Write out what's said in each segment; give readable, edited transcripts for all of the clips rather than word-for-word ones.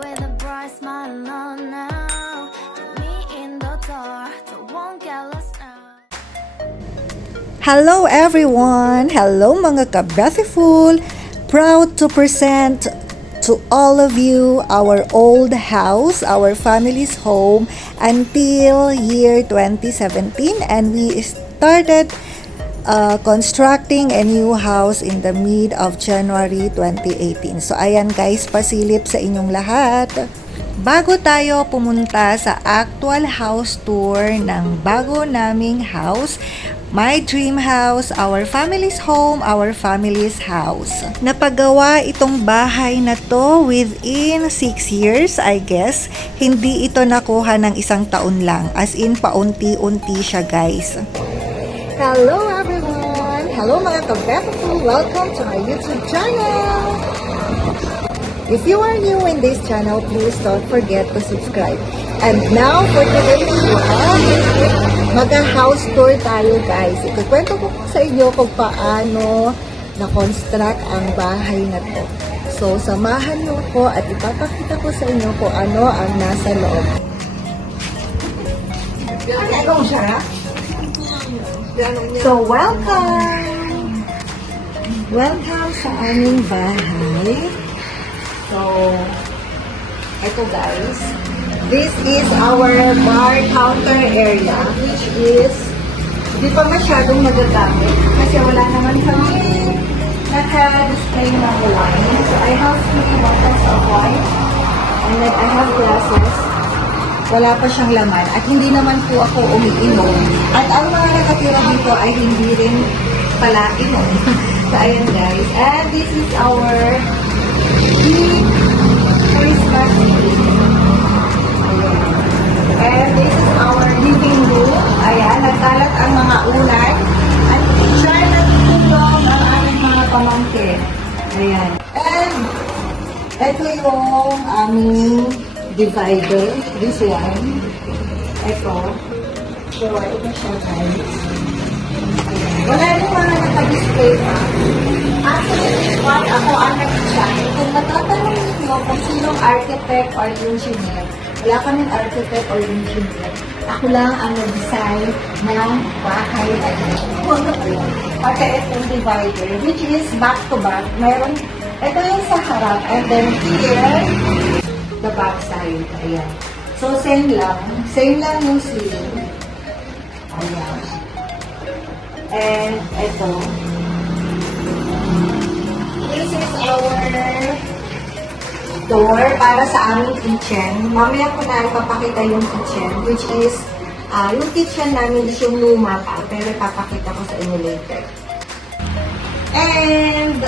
with a bright smile on now. Take me in the dark, so won't get lost now. Hello everyone! Hello mga ka-beautiful! Proud to present to all of you our old house, our family's home until year 2017, and we started constructing a new house in the mid of January 2018. So ayan guys, pasilip sa inyong lahat. Bago tayo pumunta sa actual house tour ng bago naming house, my dream house, our family's home, our family's house. Napagawa itong bahay na to within 6 years, I guess. Hindi ito nakuha ng isang taon lang. As in, paunti-unti siya, guys. Hello everyone! Hello mga ka-beautiful! Welcome to my YouTube channel! If you are new in this channel, please don't forget to subscribe. And now, for today's vlog, mag-house tour tayo guys. Ikukwento ko sa inyo kung paano na-construct ang bahay na to. So, samahan niyo ko at ipapakita ko sa inyo kung ano ang nasa loob. Ano siya? So, welcome! Welcome sa aming bahay. So, ito guys, this is our bar counter area, which is di pa masyadong magagamit kasi wala naman kami naka-display ng wine. So, I have 3 bottles of wine and then I have glasses. Wala pa siyang laman at hindi naman po ako umiinom. At ang mga nakatira dito ay hindi rin pala inom. So, ayan guys. And this is our Christmas tree. Ayan. And this is our living room. Ayan, nagkalat ang mga ulan. At siya natutulong ang aming mga pamangkin. Ayan. And ito yung aming divider. This one. Ito. So, ito siya guys. Ayan. Wala rin mga nakadisplay pa. Actually, ako ang nag-design. Kung natatanong niyo kung sinong architect or engineer, wala kaming architect or engineer. Ako lang ang nag-design ng bahay na ito. Pati itong divider, which is back-to-back. Mayroon, ito yung sa harap, and then here, the back side. Ayan. So, same lang. Same lang yung ceiling. Ayan. And ito, this is our door para sa aming kitchen. Mamaya ko na ipapakita yung kitchen, which is, yung kitchen namin is yung luma pa, pero ipapakita ko sa inyo later. And,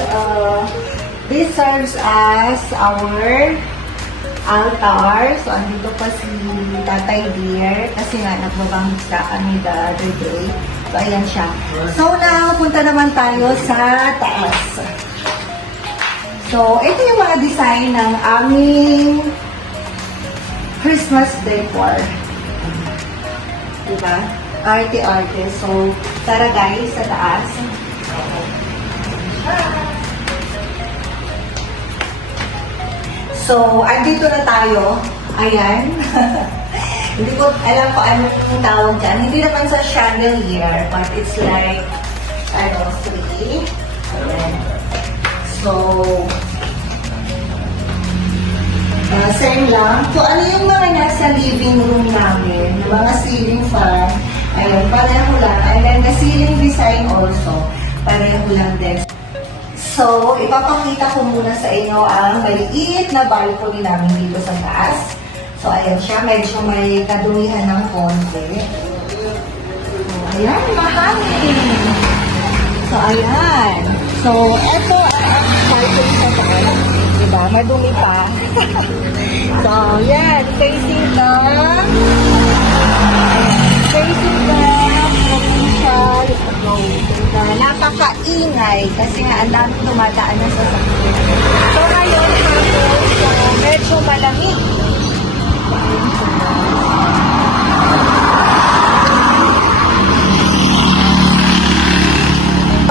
this serves as our altar. So, andito pa si Tatay Dear, kasi nga nagbabangsa kami the other day. So, ayan siya. So, now, punta naman tayo sa taas. So, ito yung mga design ng aming Christmas decor. Diba? Arte-arte. So, tara guys, sa taas. So, andito na tayo. Ayan. Hindi ko alam kung ano yung tawag dyan. Hindi naman sa chandelier, but it's like, tree. Ayan. So, same lang. Kung ano yung mga nasa living room namin, mga ceiling fan, ayun, pareho lang. And then the ceiling design also, pareho lang din. So, ipapakita ko muna sa inyo ang maliit na balcony namin dito sa taas. So, ayan siya. Medyo may kadumihan ng konti. So, ayan, mahangin. So, ayan. So, eto ang balcony sa taas. Diba? Madumi pa. So, yan. Facing the provincial road. Napakaingay kasi nga ang dami dumadaan na sa sakit. So, ngayon, medyo malamig.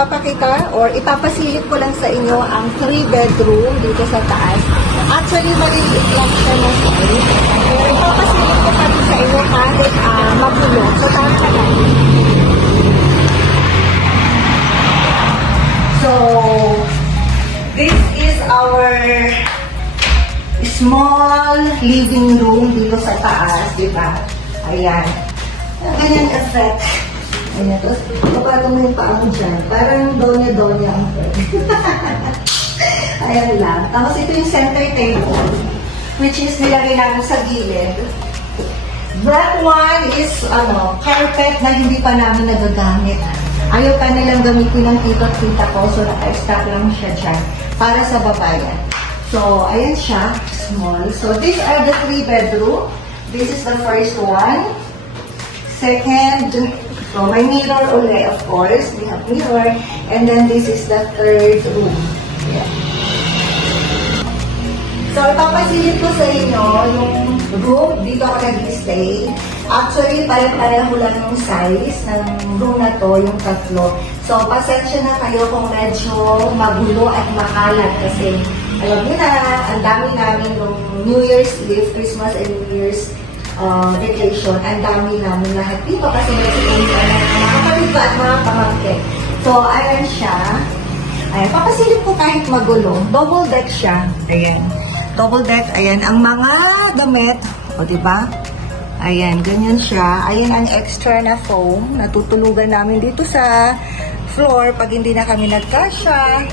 Papakita or ipapasilip ko lang sa inyo ang 3 bedroom dito sa taas. At Actually, maliliit lang siya na size. Pero ipapasilip ko kami sa inyo kahit magulo. So, tama na lang. So, this is our small living room dito sa taas, di ba? Ayan. Ganyan effect. Ayan. Tapos, kapatong mo yung paa mo dyan. Parang donya-donya ang effect. Ayan lang. Tapos, ito yung center table, which is nilagay namin sa gilid. That one is, carpet na hindi pa namin nagagamit. Ayaw pa nilang gamitin ng tita ko, so naka-stack lang siya dyan para sa babayan. So, ayan siya, small. So, these are the 3 bedroom. This is the first one. Second, so may mirror ulit, of course. We have mirror. And then this is the 3rd room. Yeah. So, ipapasilip ko sa inyo yung room. Dito ako nag-stay. Actually, pare-pareho lang yung size ng room na to, yung 3. So, pasensya na kayo kung medyo magulo at makalat kasi alam niyo na, ang dami namin nung New Year's Eve, Christmas and New Year's vacation, ang dami namin lahat dito kasi may mga kapatid ko at mga pamangkin. So, ayan siya. Ayan, papasilip ko kahit magulo. Double deck siya. Ayan. Double deck, ayan. Ang mga damit, o diba? Ayan, ganyan siya. Ayan ang extra na foam. Natutulugan namin dito sa floor pag hindi na kami nagkasya.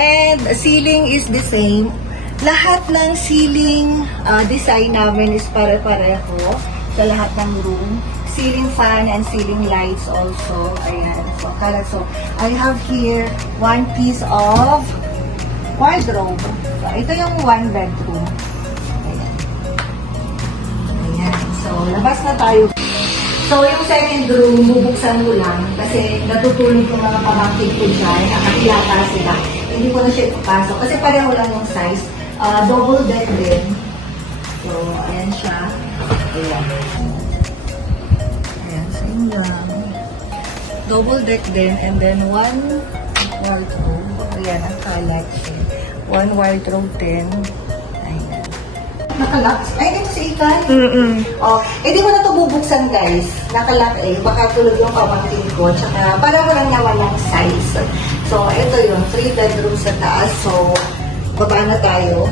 And ceiling is the same. Lahat ng ceiling design namin is pare-pareho sa lahat ng room. Ceiling fan and ceiling lights also. Ayan. So, I have here one piece of wardrobe. So, ito yung 1 bedroom. Ayan. Ayan. So, labas na tayo. So, yung second room, bubuksan ko lang kasi natutulog yung mga pamangkin ko dyan. Nakakilata sila. Hindi ko na siya ipapasok kasi pareho lang yung size. Double deck din. So, ayan siya. Ayan. Ayan, same lang. Double deck din and then 1 wardrobe. Ayan, ang kalat siya. 1 wardrobe din. Ayan. Nakalock? Ay, ito si Ikan. Oh, di ko na ito bubuksan, guys. Nakalock eh. Baka tulog yung pamangkin ko. Tsaka, para ko lang naman ng size. So, ito yun. 3 bedrooms sa taas. So, baba na tayo.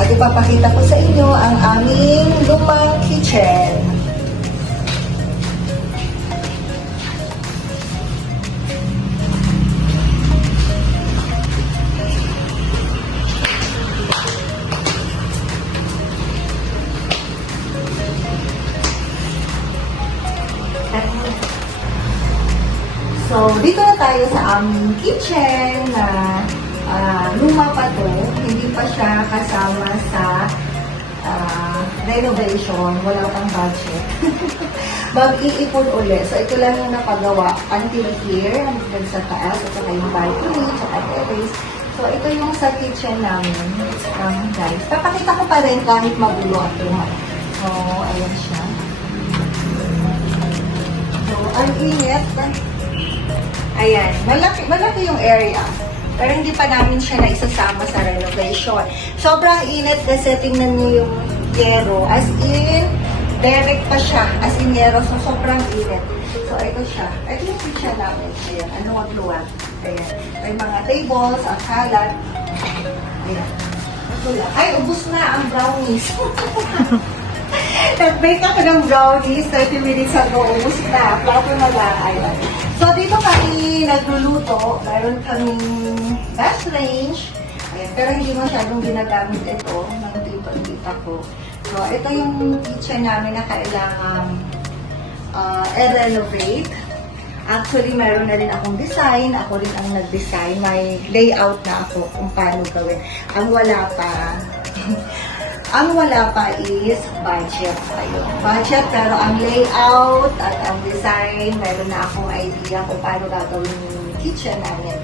At ipapakita ko sa inyo ang aming lumang kitchen. So, dito na tayo sa aming kitchen na luma pa to. Hindi pa siya kasama sa renovation. Wala pang budget. Mag-iipon ulit. So, ito lang yung napagawa until here, hanggang sa taas, at saka yung balcony, at saka terrace. So, ito yung sa kitchen namin. Guys, papakita ko pa rin kahit magulo at luma. So, ayan siya. So, ang init. Ayan, malaki yung area. Pero hindi pa namin siya na isasama sa renovation. Sobrang init kasi tingnan niyo yung yero. As in, direct pa siya. As in yero. So, sobrang init. So, ito siya. Ito yung kitchen namin. Ayan, ano magluwag. Ayan. May mga tables, ang kalat. Ayan. Ito lang. Ay, ubus na ang brownies. Nag-bake ako ng brownies, 30 minutes ago, ubus na, plato na lang, ayun. So, dito kami nagluluto, mayroon kaming gas range, ayan, pero hindi masyadong ginagamit ito ng tita ko. So, ito yung kitchen namin na kailangan i-renovate. Actually, meron na rin akong design, ako rin ang nag-design, may layout na ako kung paano gawin. Ang wala pa is budget. Ayun. Budget, pero ang layout at ang design, meron na akong idea kung paano gagawin yung kitchen namin.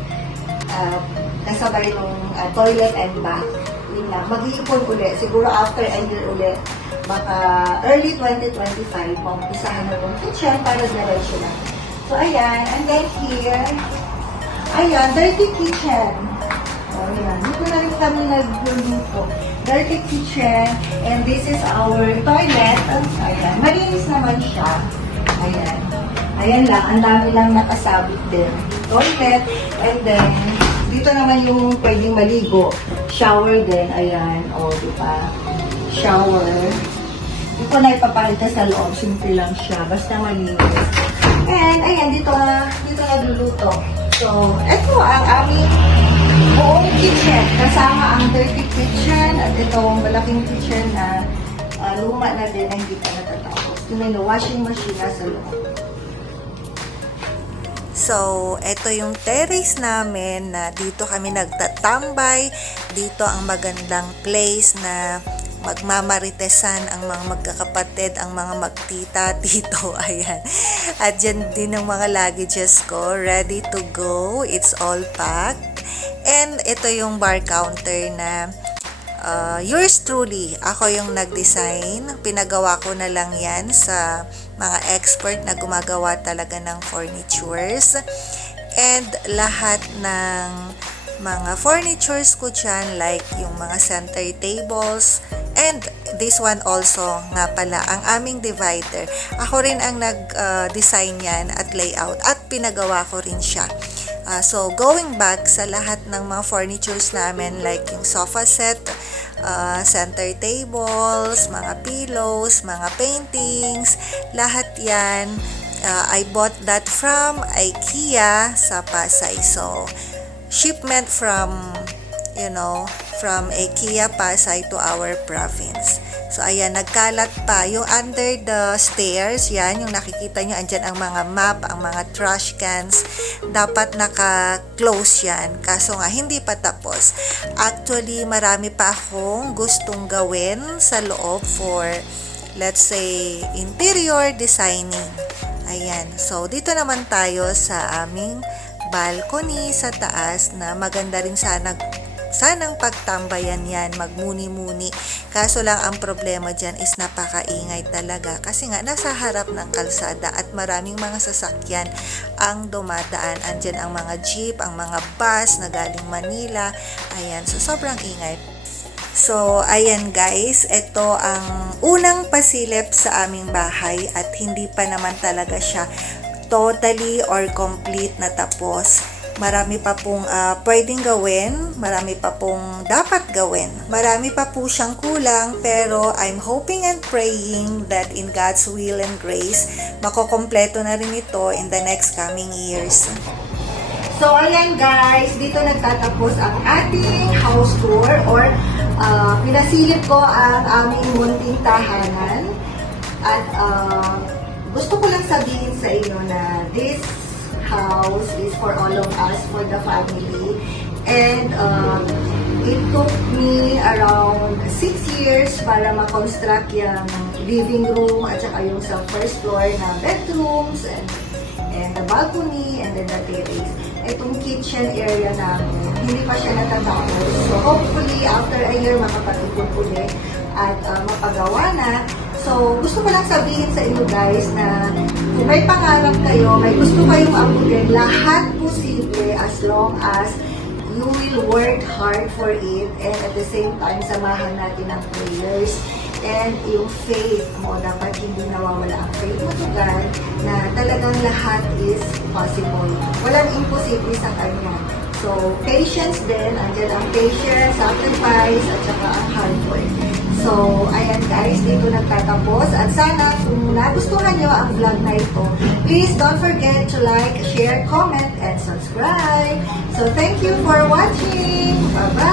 Kasabay ng toilet and bath. Yun lang. Mag-iipon ulit. Siguro after a year ulit. Baka early 2025, mag-usahan na yung kitchen para diretso na. So, ayan. And then here, ayan, dirty kitchen. O, yan. Dito na rin kami nagluluto. dirty kitchen. And this is our toilet. Ayan, malinis naman siya. Ayan. Ayan lang, ang dami lang nakasabit din. Toilet. And then, dito naman yung pwedeng maligo. Shower din. Ayan, o, diba? Shower. Hindi ko na ipapakita sa loob. Simple lang siya. Basta malinis. And, ayan, dito nagluluto. So, ito ang aming buong kitchen. Kasama ang dirty kitchen at itong malaking kitchen na luma na din na hindi pa natatapos. Ito na washing machine nasa loob. So, ito yung terrace namin na dito kami nagtatambay. Dito ang magandang place na magmamaritesan ang mga magkakapatid, ang mga magtita dito. Ayan. At dyan din ang mga luggages ko. Ready to go. It's all packed. And ito yung bar counter na yours truly. Ako yung nag-design. Pinagawa ko na lang yan sa mga expert na gumagawa talaga ng furnitures. And lahat ng mga furnitures ko dyan, like yung mga center tables, and this one also, nga pala, ang aming divider. Ako rin ang nag-design yan at layout, at pinagawa ko rin siya. So, going back sa lahat ng mga furnitures namin, like yung sofa set, center tables, mga pillows, mga paintings, lahat yan, I bought that from IKEA sa Pasay. So, shipment from IKEA Pasay to our province. So, ayan, nagkalat pa. Yung under the stairs, yan, yung nakikita nyo, andyan ang mga map, ang mga trash cans. Dapat naka-close yan. Kaso nga, hindi pa tapos. Actually, marami pa akong gustong gawin sa loob for, let's say, interior designing. Ayan. So, dito naman tayo sa aming balcony sa taas na maganda rin sanang pagtambayan yan, magmuni-muni. Kaso lang ang problema dyan is napakaingay talaga kasi nga nasa harap ng kalsada at maraming mga sasakyan ang dumadaan. Andyan ang mga jeep, ang mga bus na galing Manila. Ayan, so sobrang ingay. So, ayan guys, ito ang unang pasilip sa aming bahay at hindi pa naman talaga siya totally or complete na tapos. Marami pa pong pwedeng gawin, marami pa pong dapat gawin. Marami pa po siyang kulang, pero I'm hoping and praying that in God's will and grace, makokompleto na rin ito in the next coming years. So, ayan guys, dito nagtatapos ang ating house tour or pinasilip ko ang aming munting tahanan. At gusto ko lang sabihin sa inyo na this house is for all of us, for the family. And it took me around 6 years para ma-construct yung living room at saka yung sa first floor na bedrooms and the balcony and then the terrace. Itong kitchen area namin, hindi pa siya natatapos. So hopefully after a year makapatipon ulit at mapagawa na. So, gusto ko lang sabihin sa inyo guys na kung may pangarap kayo, may gusto kayong abutin, lahat posible as long as you will work hard for it and at the same time, samahan natin ang prayers and yung faith mo. Dapat hindi nawawala ang faith mo to God na talagang lahat is possible. Walang imposible sa Kanya. So, patience din. Andyan ang patience, sacrifice, at saka ang hard work. So, ayan guys, dito nagtatapos. At sana, kung nagustuhan nyo ang vlog na ito, please don't forget to like, share, comment, and subscribe. So, thank you for watching. Bye-bye!